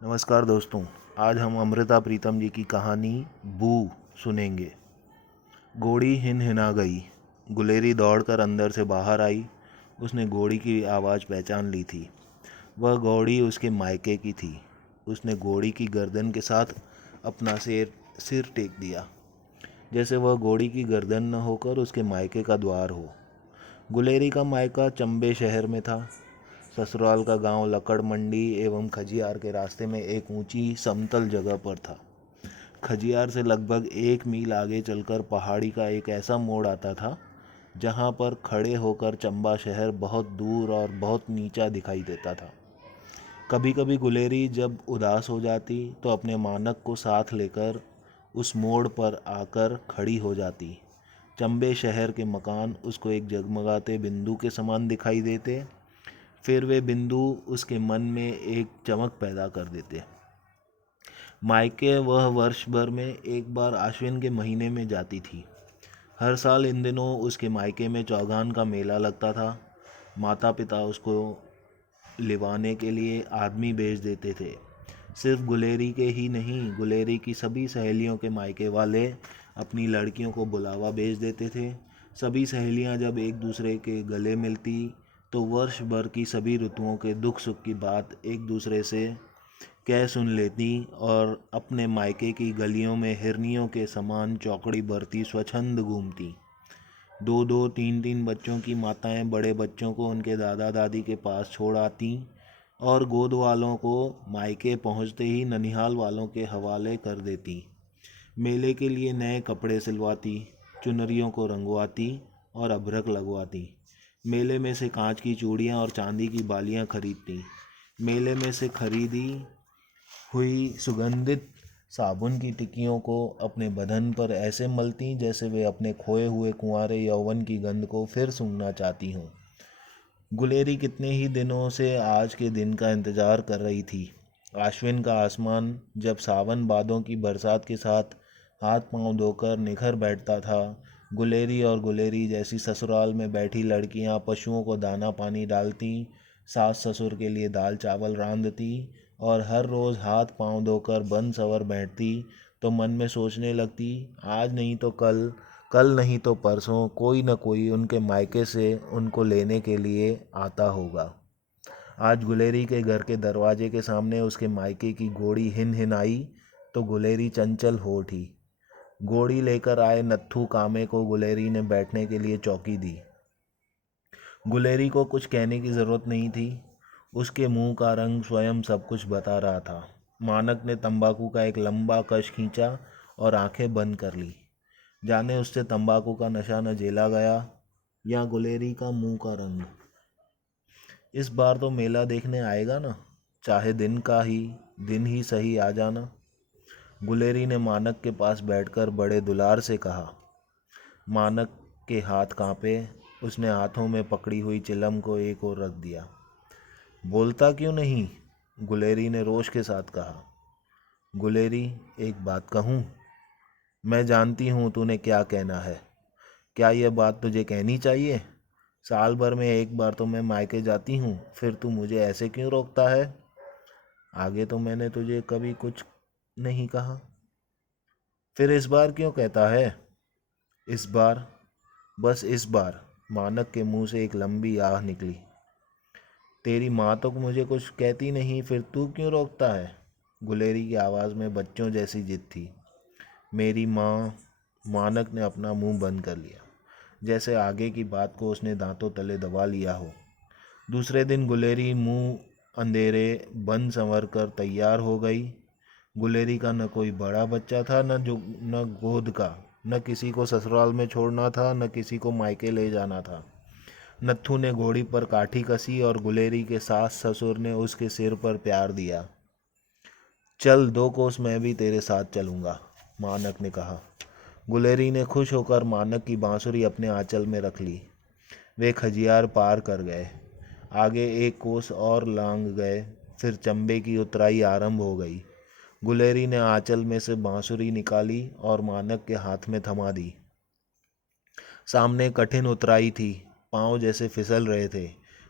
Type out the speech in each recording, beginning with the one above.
नमस्कार दोस्तों। आज हम अमृता प्रीतम जी की कहानी बू सुनेंगे। घोड़ी हिनहिना गई। गुलेरी दौड़कर अंदर से बाहर आई। उसने घोड़ी की आवाज़ पहचान ली थी। वह घोड़ी उसके मायके की थी। उसने घोड़ी की गर्दन के साथ अपना सिर टेक दिया, जैसे वह घोड़ी की गर्दन न होकर उसके मायके का द्वार हो। गुलेरी का मायका चंबे शहर में था। ससुराल का गांव लकड़ मंडी एवं खजियार के रास्ते में एक ऊंची समतल जगह पर था। खजियार से लगभग 1 मील आगे चलकर पहाड़ी का एक ऐसा मोड़ आता था जहां पर खड़े होकर चंबा शहर बहुत दूर और बहुत नीचा दिखाई देता था। कभी कभी गुलेरी जब उदास हो जाती तो अपने मानक को साथ लेकर उस मोड़ पर आकर खड़ी हो जाती। चंबे शहर के मकान उसको एक जगमगाते बिंदु के समान दिखाई देते। फिर वे बिंदु उसके मन में एक चमक पैदा कर देते। मायके वह वर्ष भर में एक बार आश्विन के महीने में जाती थी। हर साल इन दिनों उसके मायके में चौगान का मेला लगता था। माता पिता उसको लिवाने के लिए आदमी भेज देते थे। सिर्फ गुलेरी के ही नहीं, गुलेरी की सभी सहेलियों के मायके वाले अपनी लड़कियों को बुलावा भेज देते थे। सभी सहेलियां जब एक दूसरे के गले मिलती तो वर्ष भर की सभी ऋतुओं के दुख सुख की बात एक दूसरे से कह सुन लेती और अपने मायके की गलियों में हिरनियों के समान चौकड़ी भरती स्वच्छंद घूमती। दो दो तीन तीन बच्चों की माताएं बड़े बच्चों को उनके दादा दादी के पास छोड़ आती और गोद वालों को मायके पहुंचते ही ननिहाल वालों के हवाले कर देती। मेले के लिए नए कपड़े सिलवाती, चुनरियों को रंगवाती और अभ्रक लगवाती। मेले में से कांच की चूड़ियाँ और चांदी की बालियाँ खरीदती। मेले में से खरीदी हुई सुगंधित साबुन की टिक्कियों को अपने बदन पर ऐसे मलती जैसे वे अपने खोए हुए कुंवारे यौवन की गंध को फिर सूंघना चाहती हों। गुलेरी कितने ही दिनों से आज के दिन का इंतजार कर रही थी। आश्विन का आसमान जब सावन बादों की बरसात के साथ हाथ पांव धोकर निखर बैठता था, गुलेरी और गुलेरी जैसी ससुराल में बैठी लड़कियां पशुओं को दाना पानी डालती, सास ससुर के लिए दाल चावल रांधती और हर रोज़ हाथ पांव धोकर बन सवर बैठती, तो मन में सोचने लगती, आज नहीं तो कल, कल नहीं तो परसों कोई न कोई उनके मायके से उनको लेने के लिए आता होगा। आज गुलेरी के घर के दरवाजे के सामने उसके मायके की घोड़ी हिन हिन आई तो गुलेरी चंचल हो उठी। घोड़ी लेकर आए नत्थू कामे को गुलेरी ने बैठने के लिए चौकी दी। गुलेरी को कुछ कहने की जरूरत नहीं थी। उसके मुंह का रंग स्वयं सब कुछ बता रहा था। मानक ने तंबाकू का एक लंबा कश खींचा और आंखें बंद कर ली। जाने उससे तंबाकू का नशा न झेला गया या गुलेरी का मुंह का रंग। इस बार तो मेला देखने आएगा ना, चाहे दिन ही सही आ जाना। गुलेरी ने मानक के पास बैठकर बड़े दुलार से कहा। मानक के हाथ कांपे। उसने हाथों में पकड़ी हुई चिलम को एक ओर रख दिया। बोलता क्यों नहीं? गुलेरी ने रोष के साथ कहा। गुलेरी, एक बात कहूँ? मैं जानती हूँ तूने क्या कहना है। क्या यह बात तुझे कहनी चाहिए? साल भर में एक बार तो मैं मायके जाती हूँ, फिर तू मुझे ऐसे क्यों रोकता है? आगे तो मैंने तुझे कभी कुछ नहीं कहा, फिर इस बार क्यों कहता है? इस बार, बस इस बार। मानक के मुंह से एक लंबी आह निकली। तेरी माँ तो मुझे कुछ कहती नहीं, फिर तू क्यों रोकता है? गुलेरी की आवाज़ में बच्चों जैसी जिद थी। मेरी माँ। मानक ने अपना मुंह बंद कर लिया, जैसे आगे की बात को उसने दांतों तले दबा लिया हो। दूसरे दिन गुलेरी मुंह अंधेरे बन संवर कर तैयार हो गई। गुलेरी का न कोई बड़ा बच्चा था, न गोद का, न किसी को ससुराल में छोड़ना था, न किसी को मायके ले जाना था। नत्थू ने घोड़ी पर काठी कसी और गुलेरी के सास ससुर ने उसके सिर पर प्यार दिया। चल 2 कोस मैं भी तेरे साथ चलूँगा, मानक ने कहा। गुलेरी ने खुश होकर मानक की बांसुरी अपने आंचल में रख ली। वे खजियार पार कर गए। आगे 1 कोस और लांग गए, फिर चंबे की उतराई आरंभ हो गई। गुलेरी ने आंचल में से बांसुरी निकाली और मानक के हाथ में थमा दी। सामने कठिन उतराई थी, पांव जैसे फिसल रहे थे।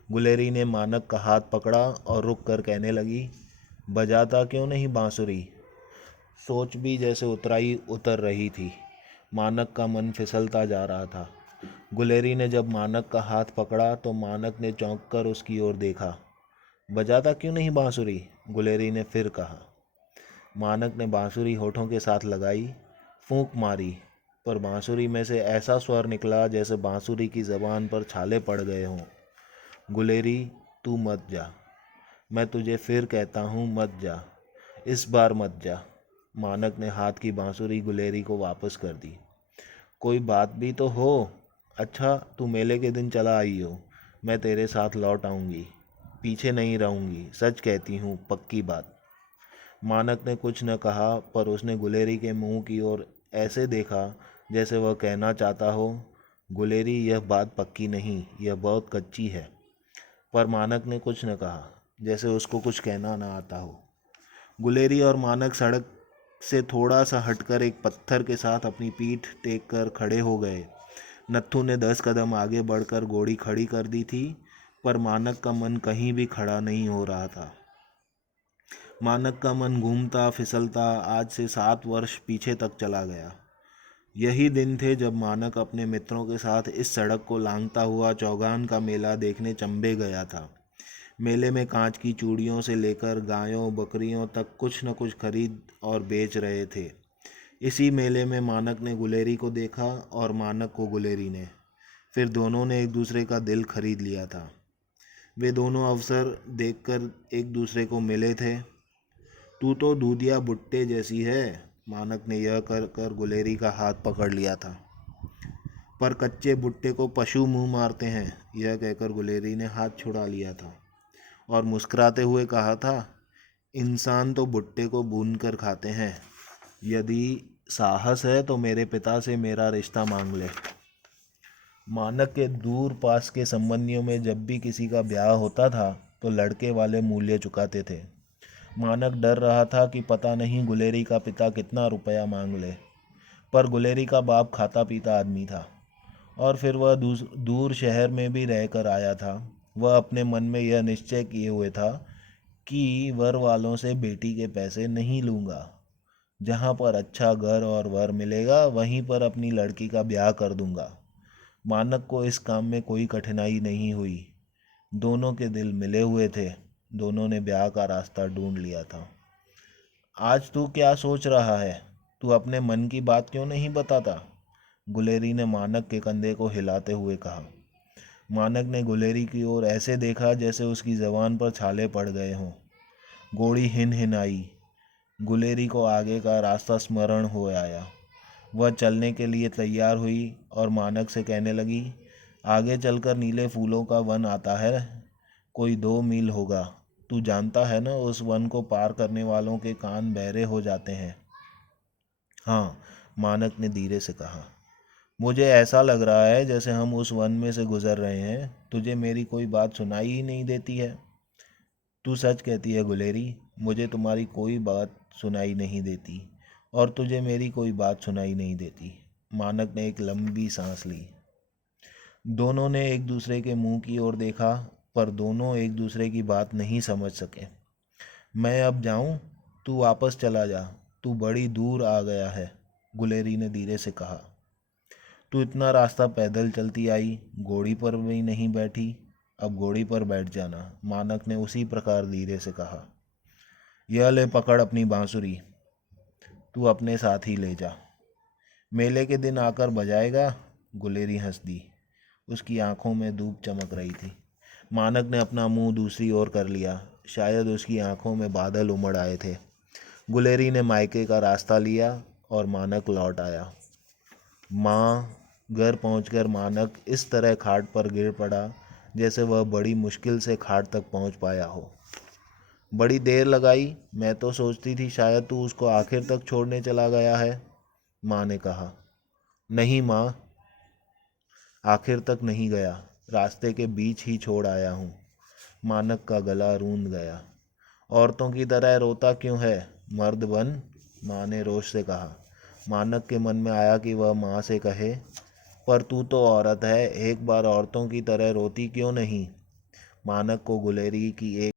गुलेरी ने मानक का हाथ पकड़ा और रुक कर कहने लगी, बजाता क्यों नहीं बांसुरी। सोच भी जैसे उतराई उतर रही थी। मानक का मन फिसलता जा रहा था। गुलेरी ने जब मानक का हाथ पकड़ा तो मानक ने चौंक कर उसकी ओर देखा। बजाता क्यों नहीं बांसुरी, गुलेरी ने फिर कहा। मानक ने बांसुरी होठों के साथ लगाई, फूंक मारी, पर बांसुरी में से ऐसा स्वर निकला जैसे बांसुरी की जबान पर छाले पड़ गए हों। गुलेरी, तू मत जा, मैं तुझे फिर कहता हूँ मत जा, इस बार मत जा। मानक ने हाथ की बांसुरी गुलेरी को वापस कर दी। कोई बात भी तो हो। अच्छा, तू मेले के दिन चला आई हो, मैं तेरे साथ लौट आऊँगी, पीछे नहीं रहूँगी, सच कहती हूँ, पक्की बात। मानक ने कुछ न कहा, पर उसने गुलेरी के मुंह की ओर ऐसे देखा जैसे वह कहना चाहता हो, गुलेरी, यह बात पक्की नहीं, यह बहुत कच्ची है। पर मानक ने कुछ न कहा, जैसे उसको कुछ कहना ना आता हो। गुलेरी और मानक सड़क से थोड़ा सा हटकर एक पत्थर के साथ अपनी पीठ टेक कर खड़े हो गए। नत्थू ने 10 कदम आगे बढ़कर घोड़ी खड़ी कर दी थी, पर मानक का मन कहीं भी खड़ा नहीं हो रहा था। मानक का मन घूमता फिसलता आज से 7 वर्ष पीछे तक चला गया। यही दिन थे जब मानक अपने मित्रों के साथ इस सड़क को लांघता हुआ चौगान का मेला देखने चंबे गया था। मेले में कांच की चूड़ियों से लेकर गायों बकरियों तक कुछ न कुछ खरीद और बेच रहे थे। इसी मेले में मानक ने गुलेरी को देखा और मानक को गुलेरी ने। फिर दोनों ने एक दूसरे का दिल खरीद लिया था। वे दोनों अवसर देखकर एक दूसरे को मिले थे। तू तो दूधिया भुट्टे जैसी है, मानक ने यह कर कर गुलेरी का हाथ पकड़ लिया था। पर कच्चे भुट्टे को पशु मुंह मारते हैं, यह कहकर गुलेरी ने हाथ छुड़ा लिया था और मुस्कुराते हुए कहा था, इंसान तो भुट्टे को भून कर खाते हैं। यदि साहस है तो मेरे पिता से मेरा रिश्ता मांग ले। मानक के दूर पास के संबंधियों में जब भी किसी का ब्याह होता था तो लड़के वाले मूल्य चुकाते थे। मानक डर रहा था कि पता नहीं गुलेरी का पिता कितना रुपया मांग ले। पर गुलेरी का बाप खाता पीता आदमी था और फिर वह दूर शहर में भी रहकर आया था। वह अपने मन में यह निश्चय किए हुए था कि वर वालों से बेटी के पैसे नहीं लूँगा। जहाँ पर अच्छा घर और वर मिलेगा वहीं पर अपनी लड़की का ब्याह कर दूँगा। मानक को इस काम में कोई कठिनाई नहीं हुई। दोनों के दिल मिले हुए थे। दोनों ने ब्याह का रास्ता ढूंढ लिया था। आज तू क्या सोच रहा है? तू अपने मन की बात क्यों नहीं बताता? गुलेरी ने मानक के कंधे को हिलाते हुए कहा। मानक ने गुलेरी की ओर ऐसे देखा जैसे उसकी जबान पर छाले पड़ गए हों। घोड़ी हिन हिनाई। गुलेरी को आगे का रास्ता स्मरण हो आया। वह चलने के लिए तैयार हुई और मानक से कहने लगी, आगे चलकर नीले फूलों का वन आता है, कोई 2 मील होगा। तू जानता है ना, उस वन को पार करने वालों के कान बहरे हो जाते हैं। हाँ, मानक ने धीरे से कहा। मुझे ऐसा लग रहा है जैसे हम उस वन में से गुजर रहे हैं। तुझे मेरी कोई बात सुनाई ही नहीं देती है। तू सच कहती है गुलेरी, मुझे तुम्हारी कोई बात सुनाई नहीं देती और तुझे मेरी कोई बात सुनाई नहीं देती। मानक ने एक लंबी सांस ली। दोनों ने एक दूसरे के मुंह की ओर देखा, पर दोनों एक दूसरे की बात नहीं समझ सके। मैं अब जाऊं? तू वापस चला जा, तू बड़ी दूर आ गया है, गुलेरी ने धीरे से कहा। तू इतना रास्ता पैदल चलती आई, घोड़ी पर भी नहीं बैठी, अब घोड़ी पर बैठ जाना, मानक ने उसी प्रकार धीरे से कहा। यह ले पकड़ अपनी बांसुरी, तू अपने साथ ही ले जा। मेले के दिन आकर बजाएगा? गुलेरी हंस दी। उसकी आंखों में धूप चमक रही थी। मानक ने अपना मुंह दूसरी ओर कर लिया। शायद उसकी आंखों में बादल उमड़ आए थे। गुलेरी ने मायके का रास्ता लिया और मानक लौट आया। माँ। घर पहुंचकर मानक इस तरह खाट पर गिर पड़ा जैसे वह बड़ी मुश्किल से खाट तक पहुंच पाया हो। बड़ी देर लगाई, मैं तो सोचती थी शायद तू उसको आखिर तक छोड़ने चला गया है, माँ ने कहा। नहीं माँ, आखिर तक नहीं गया, रास्ते के बीच ही छोड़ आया हूँ। मानक का गला रूंध गया। औरतों की तरह रोता क्यों है, मर्द बन, माँ ने रोष से कहा। मानक के मन में आया कि वह माँ से कहे, पर तू तो औरत है, एक बार औरतों की तरह रोती क्यों नहीं। मानक को गुलेरी की एक